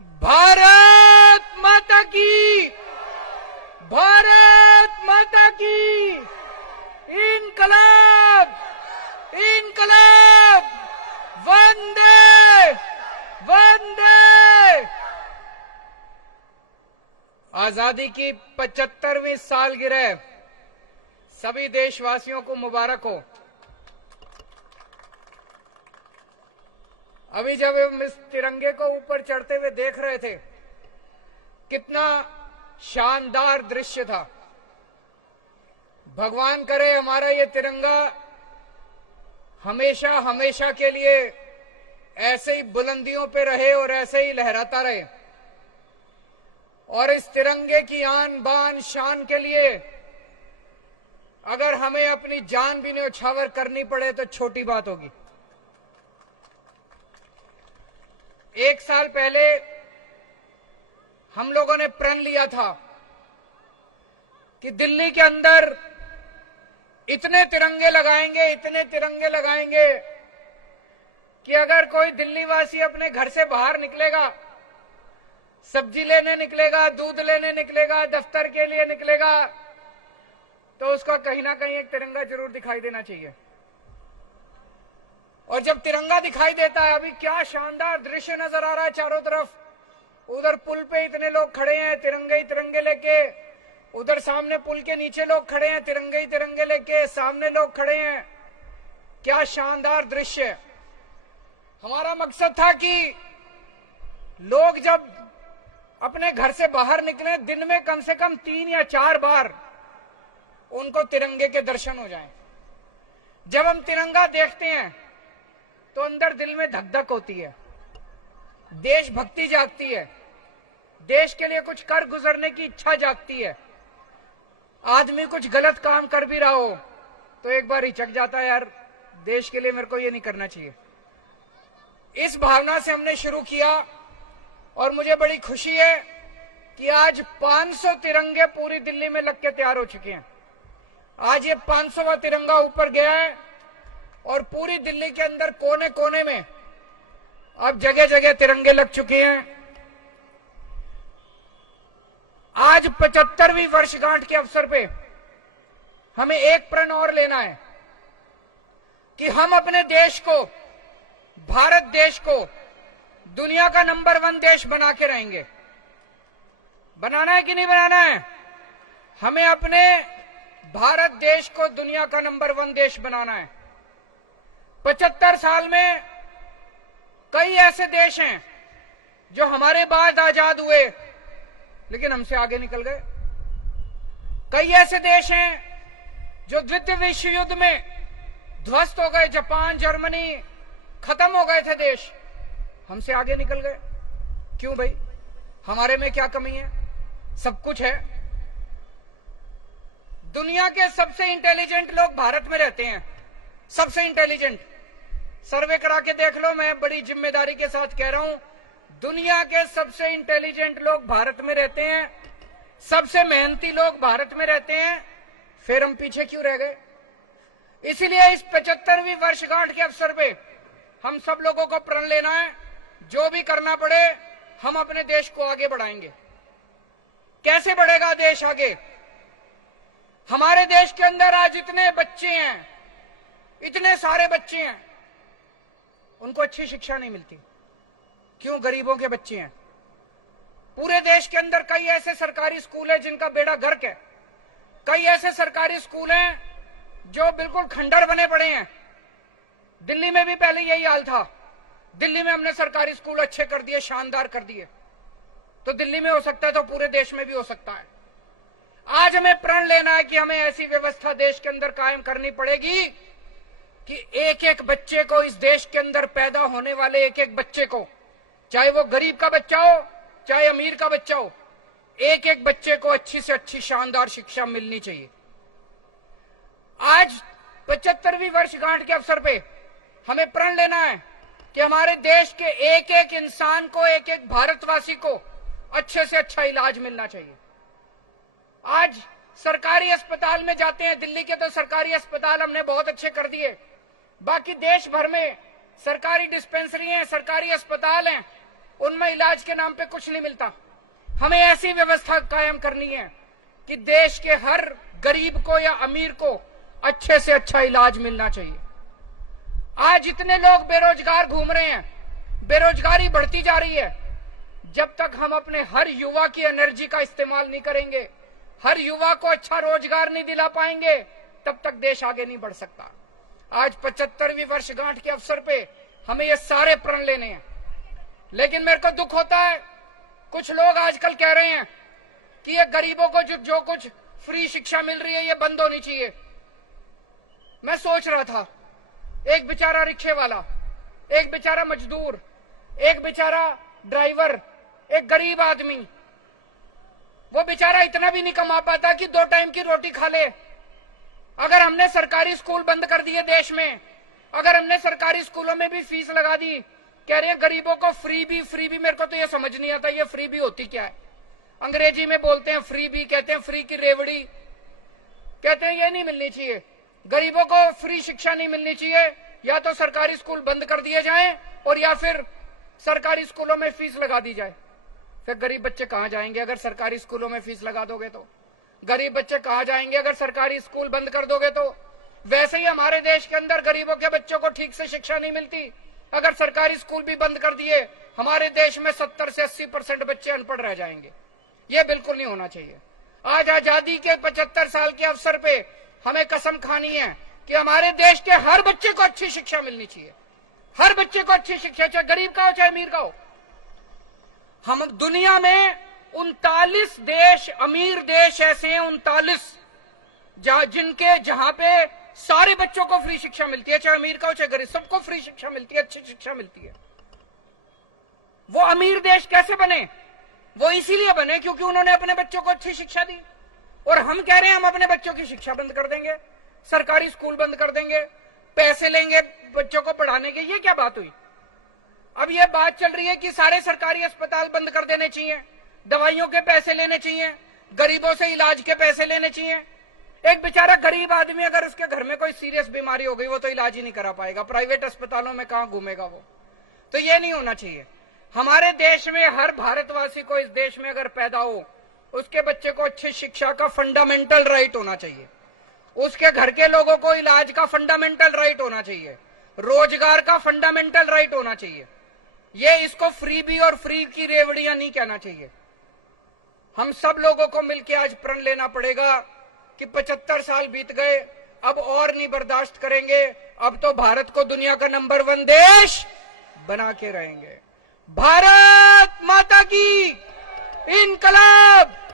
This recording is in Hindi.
भारत माता की, भारत माता की, इनकलाब, इनकलाब, वंदे वंदे। आजादी की 75वीं सालगिरह सभी देशवासियों को मुबारक हो। अभी जब हम इस तिरंगे को ऊपर चढ़ते हुए देख रहे थे, कितना शानदार दृश्य था। भगवान करे हमारा ये तिरंगा हमेशा हमेशा के लिए ऐसे ही बुलंदियों पे रहे और ऐसे ही लहराता रहे। और इस तिरंगे की आन बान शान के लिए अगर हमें अपनी जान भी न्यौछावर करनी पड़े तो छोटी बात होगी। एक साल पहले हम लोगों ने प्रण लिया था कि दिल्ली के अंदर इतने तिरंगे लगाएंगे, इतने तिरंगे लगाएंगे कि अगर कोई दिल्ली वासी अपने घर से बाहर निकलेगा, सब्जी लेने निकलेगा, दूध लेने निकलेगा, दफ्तर के लिए निकलेगा, तो उसको कहीं ना कहीं एक तिरंगा जरूर दिखाई देना चाहिए। और जब तिरंगा दिखाई देता है, अभी क्या शानदार दृश्य नजर आ रहा है चारों तरफ। उधर पुल पे इतने लोग खड़े हैं तिरंगे ही तिरंगे लेके, उधर सामने पुल के नीचे लोग खड़े हैं तिरंगे ही तिरंगे लेके, सामने लोग खड़े हैं। क्या शानदार दृश्य है। हमारा मकसद था कि लोग जब अपने घर से बाहर निकले, दिन में कम से कम 3 या 4 बार उनको तिरंगे के दर्शन हो जाएं। जब हम तिरंगा देखते हैं तो अंदर दिल में धक धक होती है, देशभक्ति जागती है, देश के लिए कुछ कर गुजरने की इच्छा जागती है। आदमी कुछ गलत काम कर भी रहा हो तो एक बार हिचक जाता है, यार देश के लिए मेरे को ये नहीं करना चाहिए। इस भावना से हमने शुरू किया और मुझे बड़ी खुशी है कि आज 500 तिरंगे पूरी दिल्ली में लग के तैयार हो चुके हैं। आज ये 500वां तिरंगा ऊपर गया है और पूरी दिल्ली के अंदर कोने कोने में अब जगह जगह तिरंगे लग चुके हैं। आज 75वीं वर्षगांठ के अवसर पे हमें एक प्रण और लेना है कि हम अपने देश को, भारत देश को दुनिया का नंबर 1 देश बना के रहेंगे। बनाना है कि नहीं बनाना है? हमें अपने भारत देश को दुनिया का नंबर 1 देश बनाना है। 75 साल में कई ऐसे देश हैं जो हमारे बाद आजाद हुए लेकिन हमसे आगे निकल गए। कई ऐसे देश हैं जो द्वितीय विश्व युद्ध में ध्वस्त हो गए, जापान, जर्मनी, खत्म हो गए थे देश, हमसे आगे निकल गए। क्यों भाई? हमारे में क्या कमी है? सब कुछ है। दुनिया के सबसे इंटेलिजेंट लोग भारत में रहते हैं, सबसे इंटेलिजेंट। सर्वे करा के देख लो, मैं बड़ी जिम्मेदारी के साथ कह रहा हूं, दुनिया के सबसे इंटेलिजेंट लोग भारत में रहते हैं, सबसे मेहनती लोग भारत में रहते हैं। फिर हम पीछे क्यों रह गए? इसीलिए इस 75वीं वर्षगांठ के अवसर पे हम सब लोगों को प्रण लेना है, जो भी करना पड़े हम अपने देश को आगे बढ़ाएंगे। कैसे बढ़ेगा देश आगे? हमारे देश के अंदर आज इतने बच्चे हैं, इतने सारे बच्चे हैं, उनको अच्छी शिक्षा नहीं मिलती। क्यों? गरीबों के बच्चे हैं। पूरे देश के अंदर कई ऐसे सरकारी स्कूल हैं जिनका बेड़ा गर्क है। कई ऐसे सरकारी स्कूल हैं जो बिल्कुल खंडर बने पड़े हैं। दिल्ली में भी पहले यही हाल था। दिल्ली में हमने सरकारी स्कूल अच्छे कर दिए, शानदार कर दिए। तो दिल्ली में हो सकता है तो पूरे देश में भी हो सकता है। आज हमें प्रण लेना है कि हमें ऐसी व्यवस्था देश के अंदर कायम करनी पड़ेगी कि एक एक बच्चे को, इस देश के अंदर पैदा होने वाले एक एक बच्चे को, चाहे वो गरीब का बच्चा हो चाहे अमीर का बच्चा हो, एक एक बच्चे को अच्छी से अच्छी शानदार शिक्षा मिलनी चाहिए। आज 75वीं वर्षगांठ के अवसर पे हमें प्रण लेना है कि हमारे देश के एक एक इंसान को, एक एक भारतवासी को अच्छे से अच्छा इलाज मिलना चाहिए। आज सरकारी अस्पताल में जाते हैं, दिल्ली के तो सरकारी अस्पताल हमने बहुत अच्छे कर दिए, बाकी देश भर में सरकारी डिस्पेंसरी हैं, सरकारी अस्पताल हैं, उनमें इलाज के नाम पे कुछ नहीं मिलता। हमें ऐसी व्यवस्था कायम करनी है कि देश के हर गरीब को या अमीर को अच्छे से अच्छा इलाज मिलना चाहिए। आज इतने लोग बेरोजगार घूम रहे हैं, बेरोजगारी बढ़ती जा रही है। जब तक हम अपने हर युवा की एनर्जी का इस्तेमाल नहीं करेंगे, हर युवा को अच्छा रोजगार नहीं दिला पाएंगे, तब तक देश आगे नहीं बढ़ सकता। आज 75वीं वर्षगांठ के अवसर पे हमें ये सारे प्रण लेने हैं। लेकिन मेरे को दुख होता है, कुछ लोग आजकल कह रहे हैं कि ये गरीबों को जो कुछ फ्री शिक्षा मिल रही है ये बंद होनी चाहिए। मैं सोच रहा था, एक बेचारा रिक्शे वाला, एक बेचारा मजदूर, एक बेचारा ड्राइवर, एक गरीब आदमी, वो बेचारा इतना भी नहीं कमा पाता कि 2 टाइम की रोटी खा ले। अगर हमने सरकारी स्कूल बंद कर दिए देश में, अगर हमने सरकारी स्कूलों में भी फीस लगा दी, कह रहे हैं गरीबों को फ्री भी, मेरे को तो ये समझ नहीं आता ये फ्री भी होती क्या है। अंग्रेजी में बोलते हैं फ्री भी, कहते हैं फ्री की रेवड़ी, कहते हैं ये नहीं मिलनी चाहिए। गरीबों को फ्री शिक्षा नहीं मिलनी चाहिए, या तो सरकारी स्कूल बंद कर दिए जाएं और या फिर सरकारी स्कूलों में फीस लगा दी जाए। फिर गरीब बच्चे कहां जाएंगे अगर सरकारी स्कूलों में फीस लगा दोगे तो? गरीब बच्चे कहां जाएंगे अगर सरकारी स्कूल बंद कर दोगे तो? वैसे ही हमारे देश के अंदर गरीबों के बच्चों को ठीक से शिक्षा नहीं मिलती। अगर सरकारी स्कूल भी बंद कर दिए, हमारे देश में 70 से 80% बच्चे अनपढ़ रह जाएंगे। ये बिल्कुल नहीं होना चाहिए। आज आजादी के 75 साल के अवसर पे हमें कसम खानी है कि हमारे देश के हर बच्चे को अच्छी शिक्षा मिलनी चाहिए। हर बच्चे को अच्छी शिक्षा, चाहे गरीब का हो चाहे अमीर का हो। हम दुनिया में 39 देश, अमीर देश ऐसे हैं 39, जहां पे सारे बच्चों को फ्री शिक्षा मिलती है, चाहे अमीर का हो चाहे गरीब, सबको फ्री शिक्षा मिलती है, अच्छी शिक्षा मिलती है। वो अमीर देश कैसे बने? वो इसीलिए बने क्योंकि उन्होंने अपने बच्चों को अच्छी शिक्षा दी। और हम कह रहे हैं हम अपने बच्चों की शिक्षा बंद कर देंगे, सरकारी स्कूल बंद कर देंगे, पैसे लेंगे बच्चों को पढ़ाने के। ये क्या बात हुई? अब ये बात चल रही है कि सारे सरकारी अस्पताल बंद कर देने चाहिए, दवाइयों के पैसे लेने चाहिए, गरीबों से इलाज के पैसे लेने चाहिए। एक बेचारा गरीब आदमी अगर उसके घर में कोई सीरियस बीमारी हो गई, वो तो इलाज ही नहीं करा पाएगा, प्राइवेट अस्पतालों में कहां घूमेगा वो? तो ये नहीं होना चाहिए। हमारे देश में हर भारतवासी को इस देश में अगर पैदा हो, उसके बच्चे को अच्छी शिक्षा का फंडामेंटल राइट होना चाहिए, उसके घर के लोगों को इलाज का फंडामेंटल राइट होना चाहिए, रोजगार का फंडामेंटल राइट होना चाहिए। ये इसको फ्री भी और फ्री की रेवड़ियां नहीं कहना चाहिए। हम सब लोगों को मिलकर आज प्रण लेना पड़ेगा कि 75 साल बीत गए, अब और नहीं बर्दाश्त करेंगे। अब तो भारत को दुनिया का नंबर 1 देश बना के रहेंगे। भारत माता